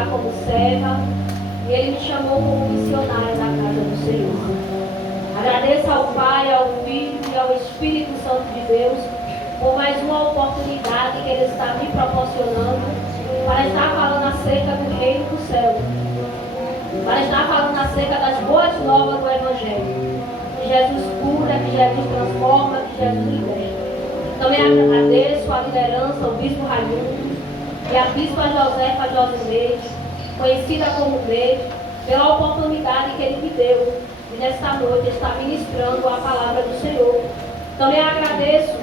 lá como serva e Ele me chamou como missionária na casa do Senhor. Agradeço ao Pai, ao Filho e ao Espírito Santo de Deus por mais uma oportunidade que Ele está me proporcionando para estar falando acerca do reino do céu, para estar falando acerca das boas novas do Evangelho, que Jesus cura, que Jesus transforma, que Jesus liberta. Também agradeço a liderança, o Bispo Raimundo e a Bispa Josefa Josineide, conhecida como Neide, pela oportunidade que Ele me deu de nesta noite estar ministrando a palavra do Senhor. Também agradeço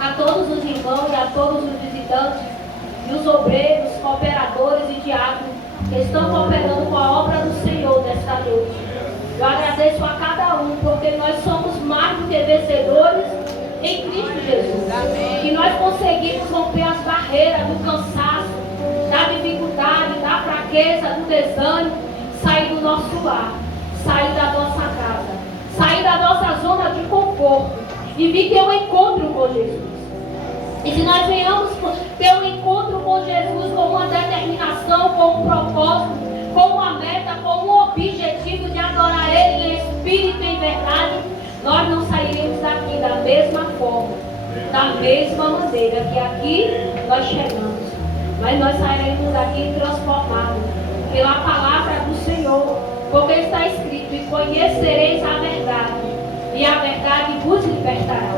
a todos os irmãos e a todos os visitantes e os obreiros, cooperadores e diáconos que estão cooperando com a obra do Senhor nesta noite. Eu agradeço a cada um, porque nós somos mais do que vencedores em Cristo Jesus. Amém. Que nós conseguimos romper as barreiras do cansaço, da dificuldade, da fraqueza, do desânimo, sair do nosso lar, sair da nossa casa, sair da nossa zona de conforto e vir ter um encontro com Jesus. E se nós venhamos ter um encontro com Jesus com uma determinação, com um propósito, com uma meta, com um objetivo de adorar Ele em espírito e em verdade, nós não sairemos daqui da mesma forma, da mesma maneira que aqui nós chegamos. Mas nós sairemos daqui transformados pela palavra do Senhor, porque está escrito: e conhecereis a verdade, e a verdade vos libertará.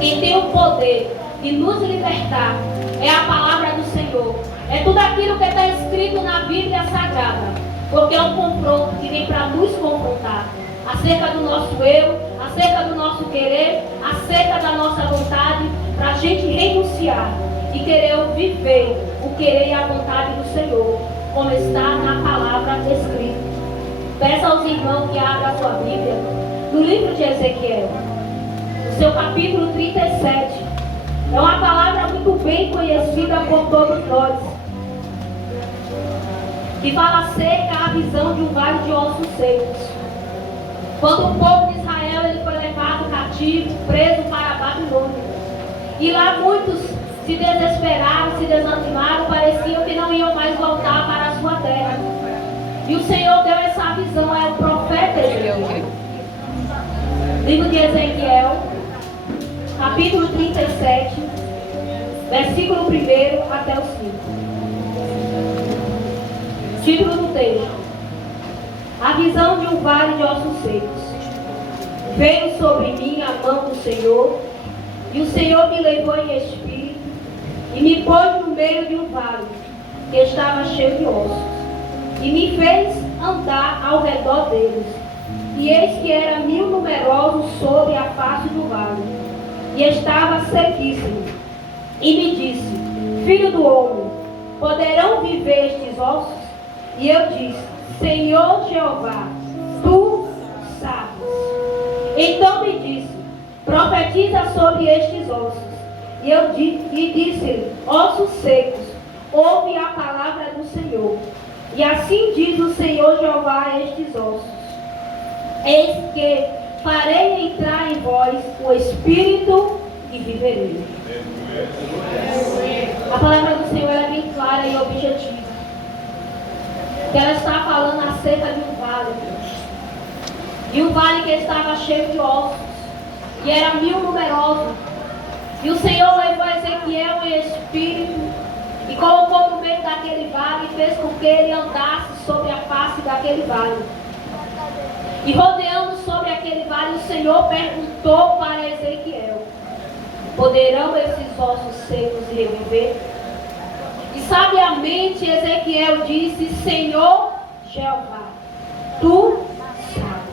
Quem tem o poder de nos libertar é a palavra do Senhor. É tudo aquilo que está escrito na Bíblia Sagrada, porque é um confronto que vem para nos confrontar acerca do nosso eu, acerca do nosso querer, acerca da nossa vontade, para a gente renunciar e querer viver o querer e a vontade do Senhor, como está na palavra escrita. Peço aos irmãos que abram a sua Bíblia no livro de Ezequiel, no seu capítulo 37. É uma palavra muito bem conhecida por todos nós, que fala acerca da visão de um vale de ossos secos. Quando o povo de Israel ele foi levado cativo, preso para a Babilônia. E lá muitos se desesperaram, se desanimaram, pareciam que não iam mais voltar para a sua terra. E o Senhor deu essa visão ao profeta Ezequiel. Livro de Ezequiel, capítulo 37, versículo 1 até o 5. Título do texto: a visão de um vale de ossos secos. Veio sobre mim a mão do Senhor, e o Senhor me levou em espírito, e me pôs no meio de um vale, que estava cheio de ossos, e me fez andar ao redor deles. E eis que eram 1000 numerosos sobre a face do vale, e estava sequíssimo. E me disse: filho do homem, poderão viver estes ossos? E eu disse: Senhor Jeová, tu sabes. Então me disse: profetiza sobre estes ossos. E eu disse-lhe: ossos secos, ouve a palavra do Senhor. E assim diz o Senhor Jeová a estes ossos: eis que farei entrar em vós o Espírito e viverei. A palavra do Senhor é bem clara e objetiva. Que ela está falando acerca de um vale que estava cheio de ossos, e era 1000 numerosos. E o Senhor levou Ezequiel em espírito e colocou no meio daquele vale e fez com que ele andasse sobre a face daquele vale. E rodeando sobre aquele vale, o Senhor perguntou para Ezequiel: poderão esses ossos secos reviver? E sabiamente Ezequiel disse: Senhor Jeová, tu sabes.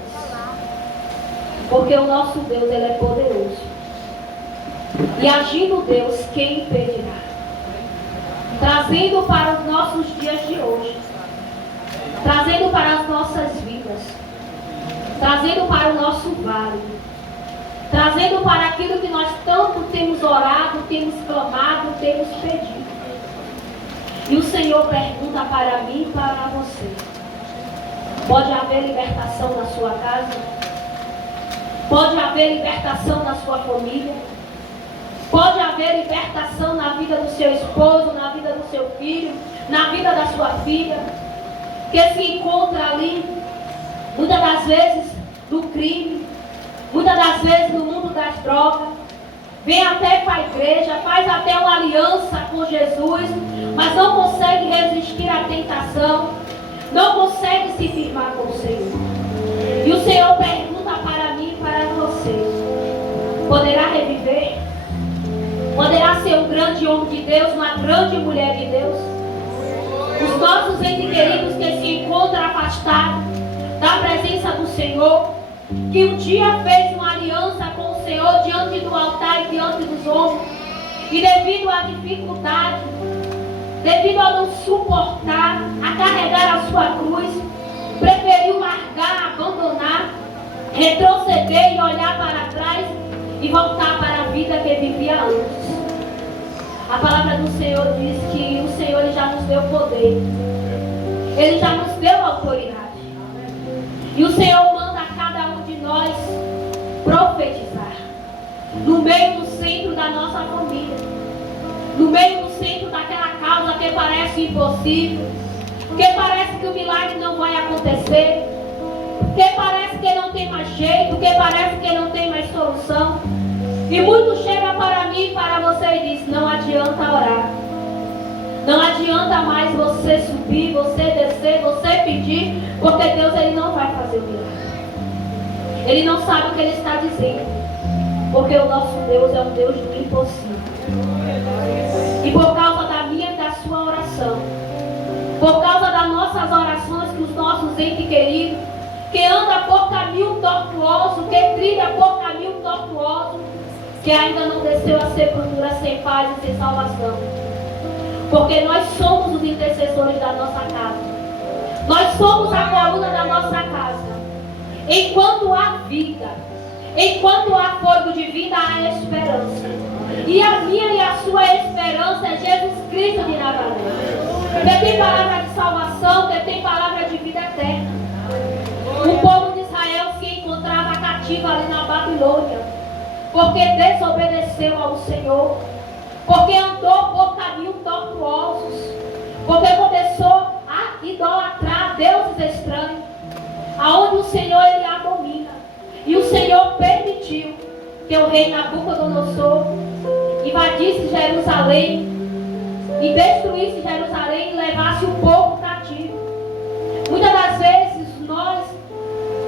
Porque o nosso Deus, ele é poderoso. E agindo Deus, quem impedirá? Trazendo para os nossos dias de hoje, trazendo para as nossas vidas, trazendo para o nosso vale, trazendo para aquilo que nós tanto temos orado, temos clamado, temos pedido. E o Senhor pergunta para mim e para você: pode haver libertação na sua casa? Pode haver libertação na sua família? Pode haver libertação na vida do seu esposo, na vida do seu filho, na vida da sua filha, que se encontra ali, muitas das vezes no crime, muitas das vezes no mundo das drogas, vem até para a igreja, faz até uma aliança com Jesus, mas não consegue resistir à tentação, não consegue se firmar com o Senhor. E o Senhor pergunta para mim e para você: poderá reviver? Poderá ser um grande homem de Deus, uma grande mulher de Deus? Os nossos entes queridos que se encontram afastados da presença do Senhor, que um dia fez uma aliança com o Senhor diante do altar e diante dos homens, e devido à dificuldade, devido a não suportar, a carregar a sua cruz, preferiu largar, abandonar, retroceder e olhar para trás e voltar para a vida que vivia antes. A palavra do Senhor diz que o Senhor Ele já nos deu poder, Ele já nos deu autoridade, e o Senhor manda a cada um de nós profetizar no meio do centro da nossa família, no meio do centro daquela causa que parece impossível, que parece que o milagre não vai acontecer, que parece que não tem mais jeito, que parece que não tem mais solução. E muito chega para mim e para você e diz: não adianta orar, não adianta mais você subir, você descer, você pedir, porque Deus Ele não vai fazer o milagre. Ele não sabe o que Ele está dizendo, porque o nosso Deus é um Deus do impossível. E por causa da minha e da sua oração, por causa das nossas orações, que os nossos entes queridos, que anda por caminho tortuoso, que trilha por caminho tortuoso, que ainda não desceu a sepultura sem paz e sem salvação. Porque nós somos os intercessores da nossa casa. Nós somos a coluna da nossa casa. Enquanto há vida, enquanto há fogo de vida, há esperança. E a minha e a sua esperança é Jesus Cristo de Nazaré. Que tem palavra de salvação, que tem palavra de vida eterna. O povo de Israel se encontrava cativo ali na Babilônia, porque desobedeceu ao Senhor, porque andou por caminhos tortuosos, porque começou a idolatrar deuses estranhos, aonde o Senhor Ele abomina. E o Senhor permitiu que o rei Nabucodonosor invadisse Jerusalém e destruísse Jerusalém e levasse o povo cativo. Muitas das vezes nós,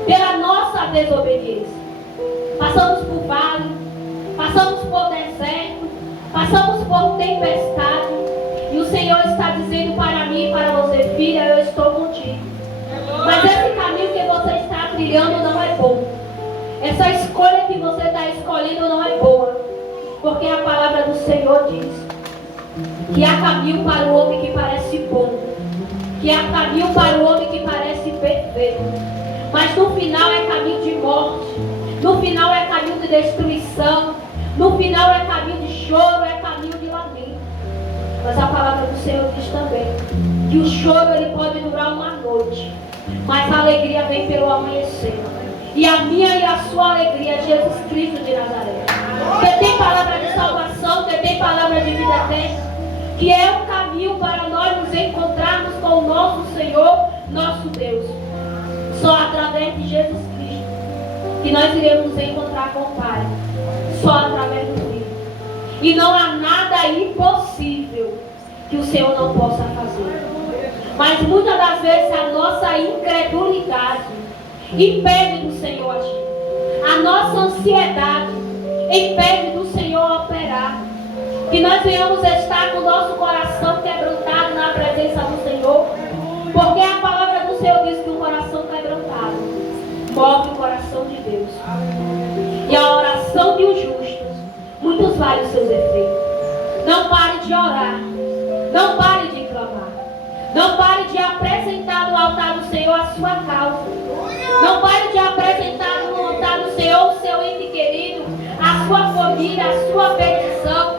pela nossa desobediência, passamos por vale, passamos por deserto, passamos por tempestade, e o Senhor está dizendo para mim e para você: filha, eu estou contigo. Mas esse caminho que você está trilhando não é bom. Essa escolha que você está escolhendo não é boa, porque a palavra do Senhor diz que há caminho para o homem que parece bom, que há caminho para o homem que parece perfeito, mas no final é caminho de morte, no final é caminho de destruição, no final é caminho de choro, é caminho de lamento. Mas a palavra do Senhor diz também que o choro ele pode durar uma noite, mas a alegria vem pelo amanhecer. E a minha e a sua alegria é Jesus Cristo de Nazaré, que tem palavra de salvação, que tem palavra de vida eterna, que é o caminho para nós nos encontrarmos com o nosso Senhor, nosso Deus. Só através de Jesus Cristo que nós iremos nos encontrar com o Pai, só através do Filho. E não há nada impossível que o Senhor não possa fazer. Mas muitas das vezes a nossa incredulidade impede do Senhor agir. A nossa ansiedade impede do Senhor operar. Que nós venhamos estar com o nosso coração quebrantado na presença do Senhor. Porque a palavra do Senhor diz que o coração quebrantado move o coração de Deus. E a oração de um justo, muitos valem os seus efeitos. Não pare de orar. Não pare de clamar. Não pare de apresentar no altar do Senhor a sua causa. Não pare de apresentar no altar do Senhor o seu ente querido, a sua família, a sua petição,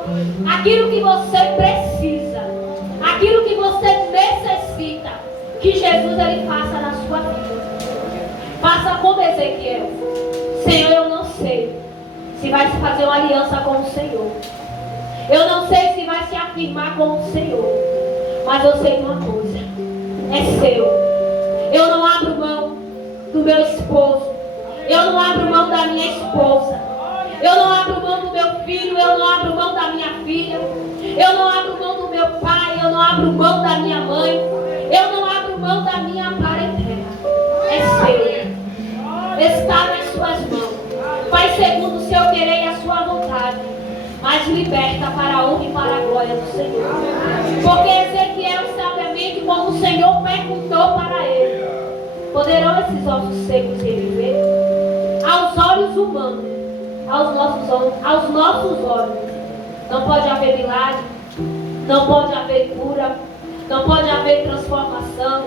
aquilo que você precisa, aquilo que você necessita, que Jesus ele faça na sua vida. Faça como Ezequiel. Senhor, eu não sei se vai se fazer uma aliança com o Senhor, Eu não sei se vai se afirmar com o Senhor, mas eu sei uma coisa: é seu. Eu não abro mão do meu esposo. Eu não abro mão da minha esposa. Eu não abro mão do meu filho. Eu não abro mão da minha filha. Eu não abro mão do meu pai. Eu não abro mão da minha mãe. Eu não abro mão da minha parentela. É seu. Está nas suas mãos. Faz segundo o seu querer e a sua vontade, mas liberta para a honra e para a glória do Senhor. Porque Ezequiel, sabiamente, quando o Senhor perguntou para ele: poderão esses ossos secos reviver? Aos olhos humanos, aos nossos olhos, não pode haver milagre, não pode haver cura, não pode haver transformação,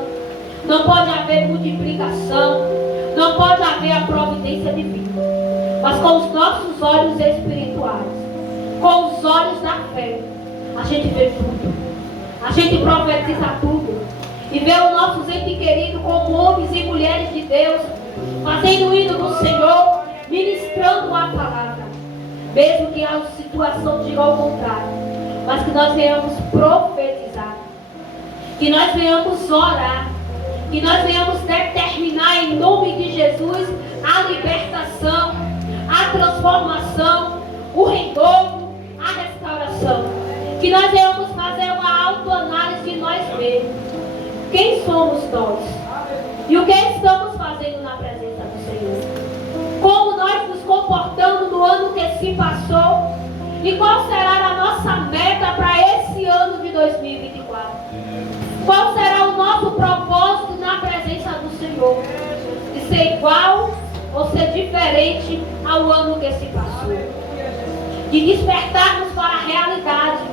não pode haver multiplicação, não pode haver a providência divina. Mas com os nossos olhos espirituais, com os olhos da fé, a gente vê tudo, a gente profetiza tudo, e vê os nossos entes queridos como homens e mulheres de Deus, fazendo o hino do Senhor, ministrando a palavra, mesmo que a situação diga ao contrário, mas que nós venhamos profetizar, que nós venhamos orar, que nós venhamos determinar em nome de Jesus a libertação, a transformação, o renovo, a restauração. Que nós venhamos fazer uma autoanálise de nós mesmos. Quem somos nós? E o que estamos fazendo na presença do Senhor? Como nós nos comportamos no ano que se passou? E qual será a nossa meta para esse ano de 2024? Qual será o nosso propósito na presença do Senhor? De ser igual ou ser diferente ao ano que se passou? De despertarmos para a realidade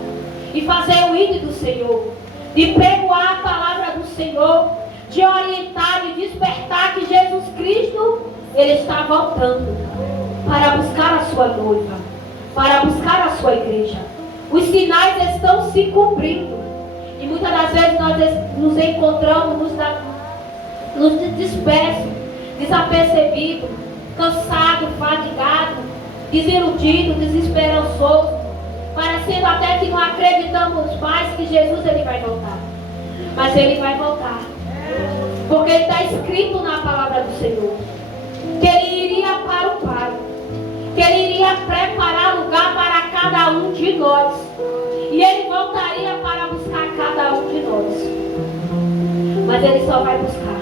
e fazer o hino do Senhor, de pregoar a palavra do Senhor, de orientar, de despertar que Jesus Cristo, Ele está voltando para buscar a sua noiva, para buscar a sua igreja. Os sinais estão se cumprindo. E muitas das vezes nós nos encontramos, nos dispersos, desapercebidos, cansados, fadigados, desiludidos, desesperançosos, parecendo até que não acreditamos mais que Jesus ele vai voltar. Mas ele vai voltar, porque está escrito na palavra do Senhor que ele iria para o Pai, que ele iria preparar lugar para cada um de nós, e ele voltaria para buscar cada um de nós. Mas ele só vai buscar,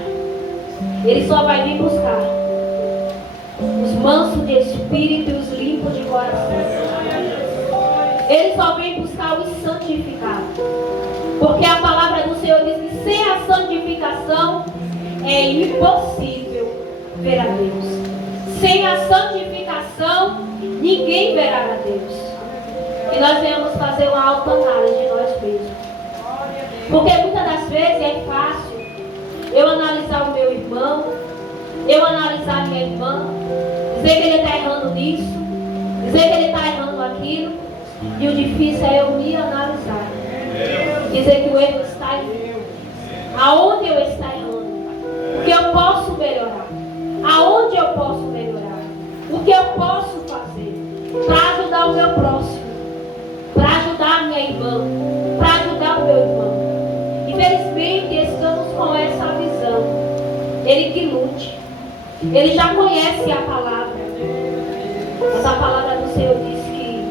ele só vai vir buscar os mansos de espírito e os limpos de coração. Ele só vem buscar os santificados, porque a palavra do Senhor diz que sem a santificação é impossível ver a Deus. Sem a santificação ninguém verá a Deus. E nós venhamos fazer uma autoanálise de nós mesmos, porque muitas das vezes é fácil eu analisar o meu irmão, eu analisar a minha irmã, dizer que ele está errando nisso, dizer que ele está errando aquilo, e o difícil é eu me analisar, dizer que o erro está em mim, aonde eu estou errando, o que eu posso melhorar, aonde eu posso melhorar, o que eu posso fazer para ajudar o meu próximo, para ajudar a minha irmã, para ajudar o meu irmão. Infelizmente estamos com essa visão. Ele que lute, ele já conhece a palavra, mas a palavra do Senhor diz que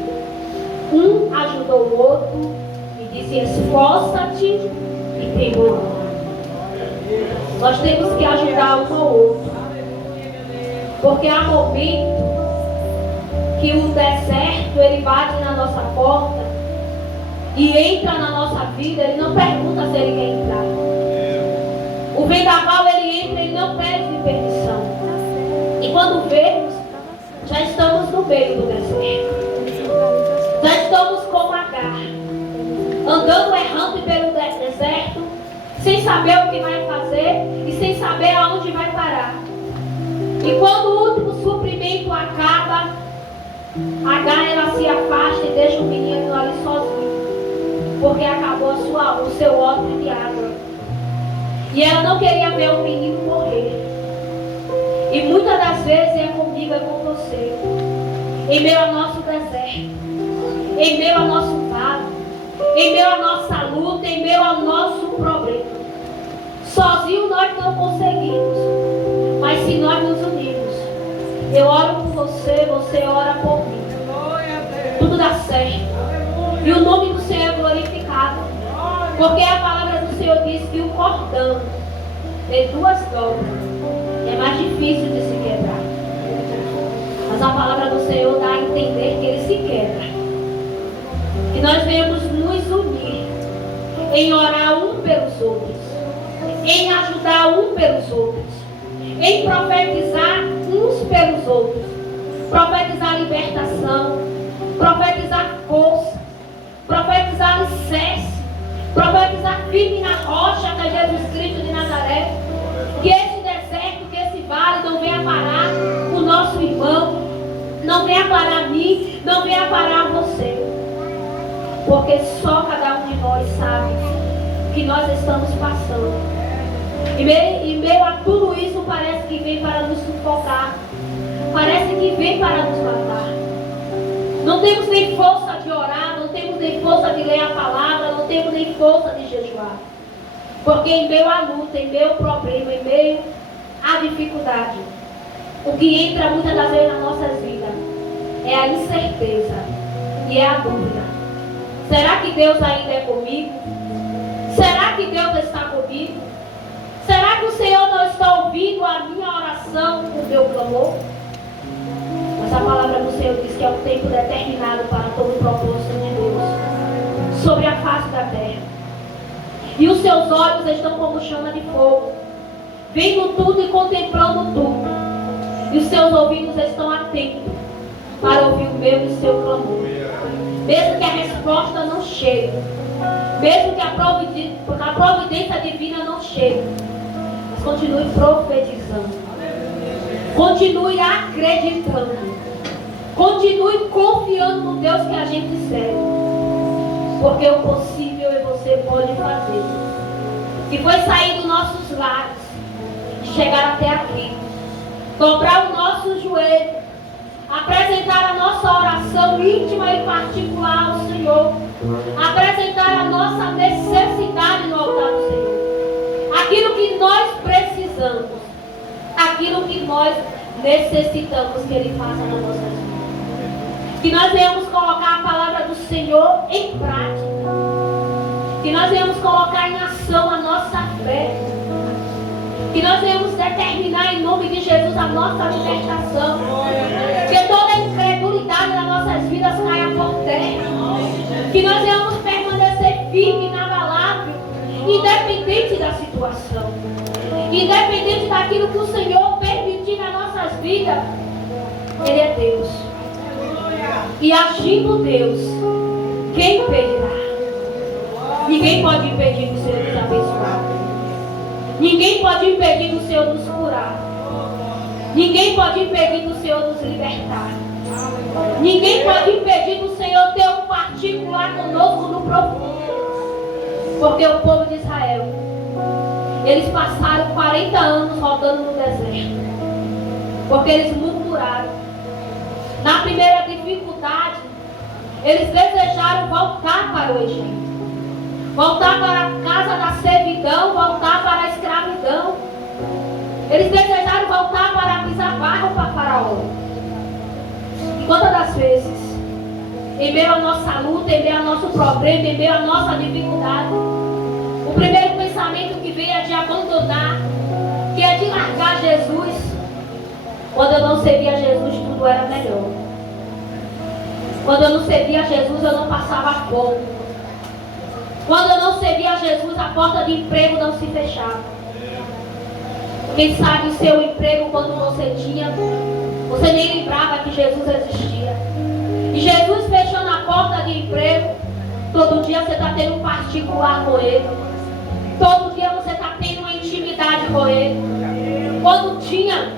um ajudou o outro e disse: esforça-te e tem boa. Nós temos que ajudar um ao outro, porque há momentos que o deserto ele bate na nossa porta e entra na nossa vida. Ele não pergunta se ele quer entrar. O vendaval ele entra e não pede permissão. E quando vemos, já estamos no meio do deserto. Já estamos como Agar, andando errante pelo deserto, sem saber o que vai fazer e sem saber aonde vai parar. E quando o último suprimento acaba, Agar ela se afasta e deixa o menino ali sozinho, porque acabou o seu odre de água. E ela não queria ver o menino morrer. E muitas das vezes é comigo, é com você, em meio ao nosso deserto, em meio ao nosso Eu oro por você, você ora por mim. Tudo dá certo. E o nome do Senhor é glorificado. Porque a palavra do Senhor diz que o cordão tem duas dobras. É mais difícil de se quebrar. Mas a palavra do Senhor dá a entender que ele se quebra. Que nós venhamos nos unir em orar um pelos outros, em ajudar um pelos outros, em profetizar uns pelos outros, profetizar libertação, profetizar força, profetizar alicerce, profetizar firme na rocha que é Jesus Cristo de Nazaré. Que esse deserto, que esse vale não venha parar o nosso irmão, não venha parar a mim, não venha parar você. Porque só cada um de nós sabe o que nós estamos passando. E meio a tudo isso parece que vem para nos sufocar. Parece que vem para nos matar. Não temos nem força de orar, não temos nem força de ler a palavra, não temos nem força de jejuar. Porque em meio à luta, em meio ao problema, em meio à dificuldade, o que entra muitas das vezes nas nossas vidas é a incerteza e é a dúvida. Será que Deus ainda é comigo? Será que Deus está comigo? Será que o Senhor não está ouvindo a minha oração, o meu clamor? Mas a palavra do Senhor diz que é um tempo determinado para todo o propósito de Deus sobre a face da terra. E os seus olhos estão como chama de fogo, vendo tudo e contemplando tudo. E os seus ouvidos estão atentos para ouvir o meu e o seu clamor. Mesmo que a resposta não chegue, mesmo que a providência divina não chegue, mas continue profetizando, continue acreditando, continue confiando no Deus que a gente serve, porque o possível você pode fazer. Que foi sair dos nossos lares, chegar até aqui, dobrar o nosso joelho, apresentar a nossa oração íntima e particular ao Senhor, apresentar a nossa necessidade no altar do Senhor, aquilo que nós precisamos, aquilo que nós necessitamos que Ele faça nas nossas vidas. Que nós venhamos colocar a palavra do Senhor em prática, que nós venhamos colocar em ação a nossa fé, que nós venhamos determinar em nome de Jesus a nossa libertação. Que toda a incredulidade nas nossas vidas caia por terra. Que nós venhamos permanecer firme, inabalável, independente da situação, independente daquilo que o Senhor permitir nas nossas vidas. Ele é Deus. E agindo Deus, quem impedirá? Ninguém pode impedir o Senhor nos abençoar. Ninguém pode impedir do Senhor nos curar. Ninguém pode impedir do Senhor nos libertar. Ninguém pode impedir do Senhor ter um particular conosco no profundo. Porque o povo de Israel, eles passaram 40 anos rodando no deserto. Porque eles murmuraram. Na primeira dificuldade, eles desejaram voltar para o Egito. Voltar para a casa da servidão, voltar para a escravidão. Eles desejaram voltar para pisar barro para Faraó. E quantas das vezes, em meio à nossa luta, em meio ao nosso problema, em meio à nossa dificuldade, o primeiro pensamento que veio é de abandonar, que é de largar Jesus. Quando eu não servia a Jesus, tudo era melhor. Quando eu não servia a Jesus, eu não passava fome. Quando eu não servia a Jesus, a porta de emprego não se fechava. Quem sabe o seu emprego, quando você tinha, você nem lembrava que Jesus existia. E Jesus fechando a porta de emprego, todo dia você está tendo um particular com Ele. Todo dia você está tendo uma intimidade com Ele. Quando tinha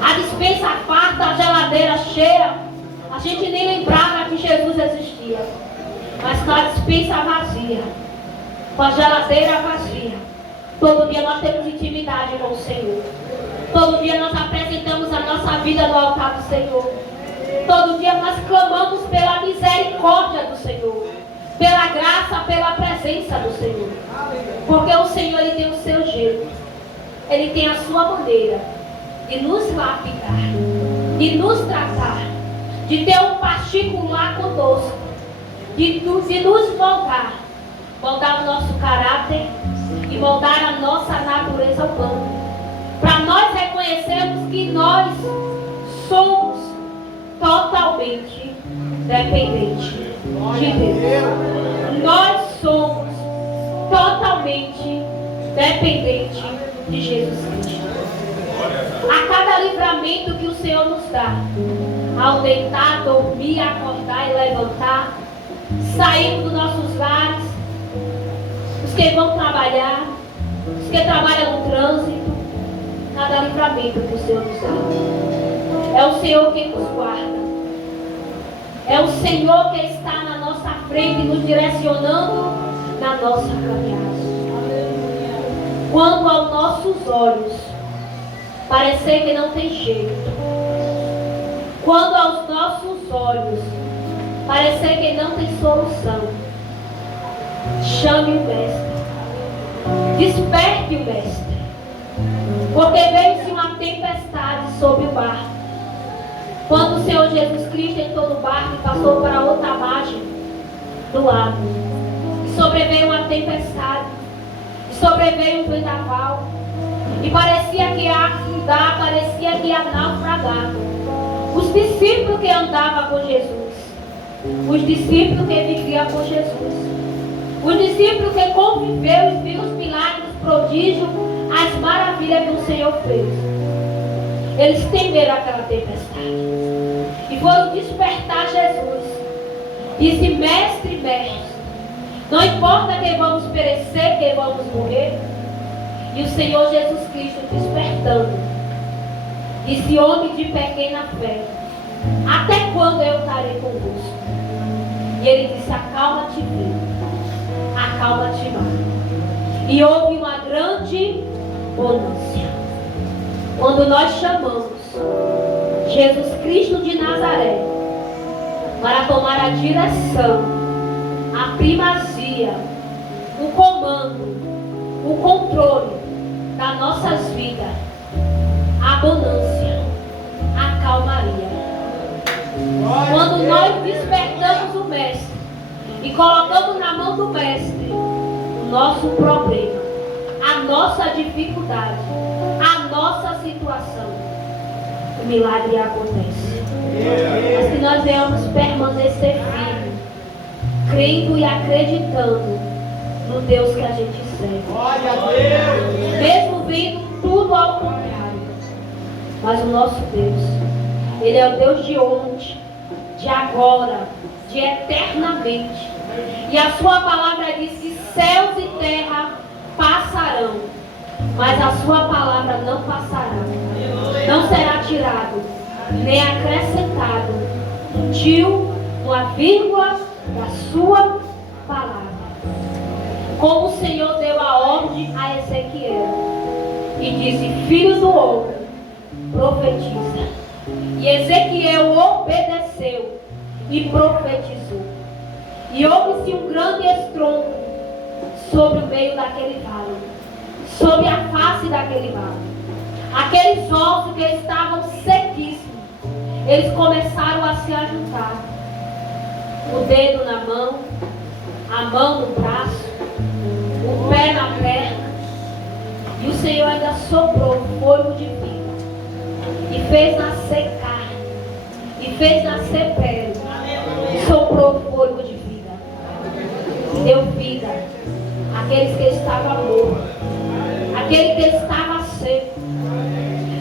a despensa farta, a geladeira cheia, a gente nem lembrava que Jesus existia. Mas com a despensa vazia, com a geladeira vazia, todo dia nós temos intimidade com o Senhor. Todo dia nós apresentamos a nossa vida no altar do Senhor. Todo dia nós clamamos pela misericórdia do Senhor, pela graça, pela presença do Senhor. Porque o Senhor, Ele tem o seu jeito, Ele tem a sua maneira de nos lapidar, de nos tratar, de ter um particular conosco, de nos moldar o nosso caráter e moldar a nossa natureza humana, para nós reconhecermos que nós somos totalmente dependentes de Deus. Nós somos totalmente dependentes de Jesus Cristo. A cada livramento que o Senhor nos dá, ao deitar, dormir, acordar e levantar, sairmos dos nossos lares, os que vão trabalhar, os que trabalham no trânsito, cada livramento que o Senhor nos dá. É o Senhor quem nos guarda. É o Senhor que está na nossa frente, nos direcionando na nossa caminhada. Quando aos nossos olhos parecer que não tem jeito, quando aos nossos olhos parecer que não tem solução, chame o Mestre, desperte o Mestre, porque veio-se uma tempestade sobre o barco. Quando o Senhor Jesus Cristo entrou no barco e passou para outra margem do lago, e sobreveio uma tempestade, e sobreveio um vendaval, e parecia que ia afundar, parecia que ia naufragar. Os discípulos que andavam com Jesus, os discípulos que viviam com Jesus, os discípulos que conviveram e viram os milagres, os prodígios, as maravilhas que o Senhor fez, eles temeram aquela tempestade e foram despertar Jesus. Disse: mestre, mestre, não importa que vamos perecer, que vamos morrer. E o Senhor Jesus Cristo despertando, disse: homem de pequena fé, até quando eu estarei convosco? E ele disse: acalma-te, filho, acalma-te, mar. E houve uma grande bonança. Quando nós chamamos Jesus Cristo de Nazaré para tomar a direção, a primazia, o comando, o controle das nossas vidas, a bonança, a calmaria. Quando nós despertamos o Mestre e colocamos na mão do Mestre o nosso problema, a nossa dificuldade, a nossa situação, o milagre acontece. Mas que nós venhamos permanecer firmes, crendo e acreditando no Deus que a gente serve. Mesmo vendo tudo ao contrário, mas o nosso Deus, Ele é o Deus de ontem, de agora, de eternamente. E a sua palavra diz que céus e terra passarão, mas a sua palavra não passará. Não será tirado, nem acrescentado um tio, uma vírgula da sua palavra. Como o Senhor deu a ordem a Ezequiel e disse: filho do homem, profetiza. E Ezequiel obedeceu e profetizou. E houve-se um grande estrondo sobre o meio daquele vale, sobre a face daquele vale. Aqueles ossos que estavam sequíssimos, eles começaram a se ajuntar. O dedo na mão, a mão no braço, o pé na perna. E o Senhor ainda soprou fogo de vida e fez nascer carne, e fez nascer pele, e soprou fogo de vida, deu vida àqueles que estavam mortos, aquele que estava seco.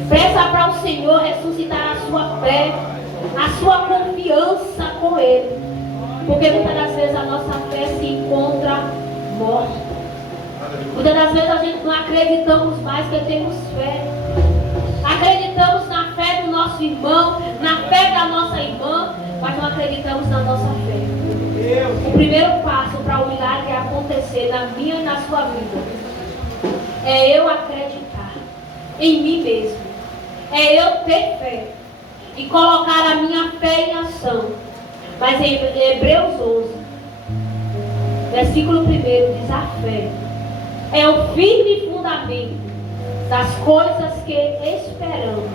Peça para o Senhor ressuscitar a sua fé, a sua confiança com Ele, porque muitas das vezes a nossa fé se encontra morta. Muitas das vezes a gente não acreditamos mais que temos fé. Acreditamos na fé do nosso irmão, na fé da nossa irmã, mas não acreditamos na nossa fé. O primeiro passo para o milagre acontecer na minha e na sua vida é eu acreditar em mim mesmo. É eu ter fé e colocar a minha fé em ação. Mas em Hebreus 11, versículo 1 diz: a fé é o firme fundamento das coisas que esperamos,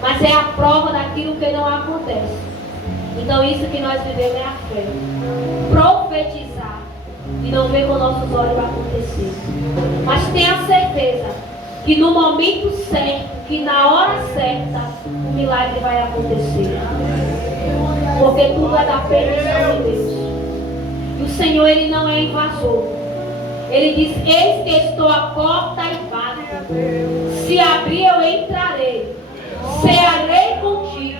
mas é a prova daquilo que não acontece. Então isso que nós vivemos é a fé. Profetizar e não ver com nossos olhos acontecer, mas tenha certeza que no momento certo, que na hora certa, o milagre vai acontecer, porque tudo é da permissão de Deus. E o Senhor, Ele não é invasor. Ele diz: eis que estou à porta e bato. Se abrir, eu entrarei, cearei contigo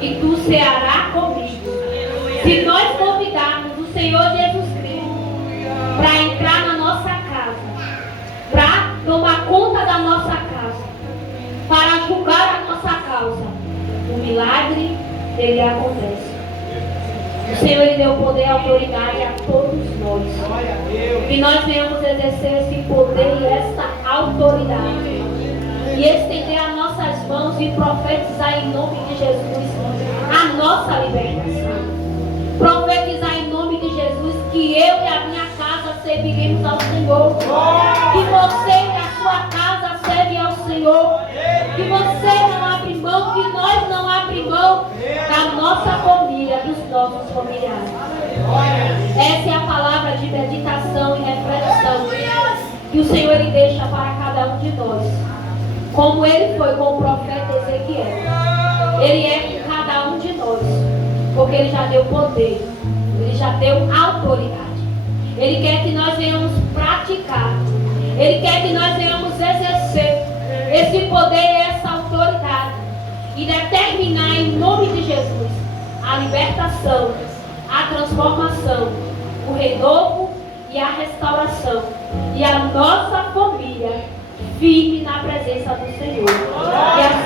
e tu cearás comigo. Se nós convidarmos o Senhor Jesus Cristo para entrar na nossa casa, para tomar conta da nossa casa, para julgar a nossa causa, o milagre dele acontece. O Senhor, Ele deu poder e autoridade a todos nós. Que nós venhamos exercer esse poder e esta autoridade. E estender as nossas mãos e profetizar em nome de Jesus a nossa libertação. Profetizar em nome de Jesus que eu e a minha casa serviremos ao Senhor. Que você e a sua casa servem ao Senhor. Que você não abre mão, que nós não abrimos mão da nossa família, dos nossos familiares. Essa é a palavra de meditação e reflexão que o Senhor, Ele deixa para cada um de nós. Como Ele foi com o profeta Ezequiel, Ele é com cada um de nós, porque Ele já deu poder, Ele já deu autoridade. Ele quer que nós venhamos praticar, Ele quer que nós venhamos exercer esse poder e essa autoridade e determinar em nome de Jesus a libertação, a transformação, o renovo e a restauração, e a nossa família firme na presença do Senhor. E a